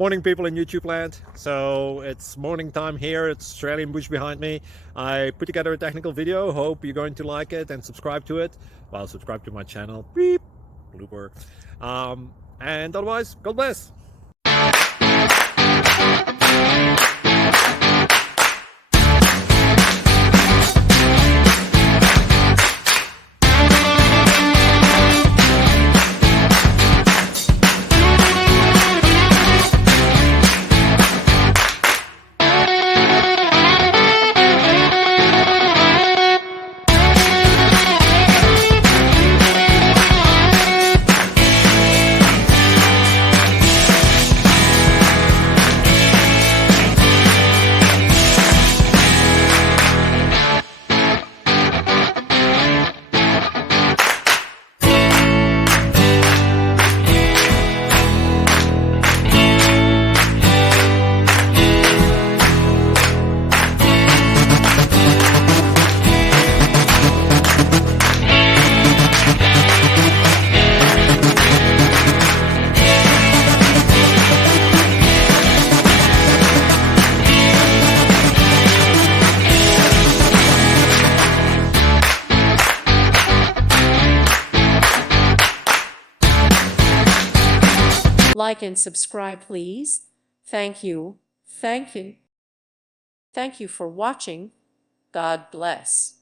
Morning, people in YouTube land. So it's morning time here. It's Australian bush behind me. I put together a technical video. Hope you're going to like it and subscribe to it. Well, subscribe to my channel. Beep, blooper. And otherwise, God bless. Like and subscribe, please. Thank you. Thank you. Thank you for watching. God bless.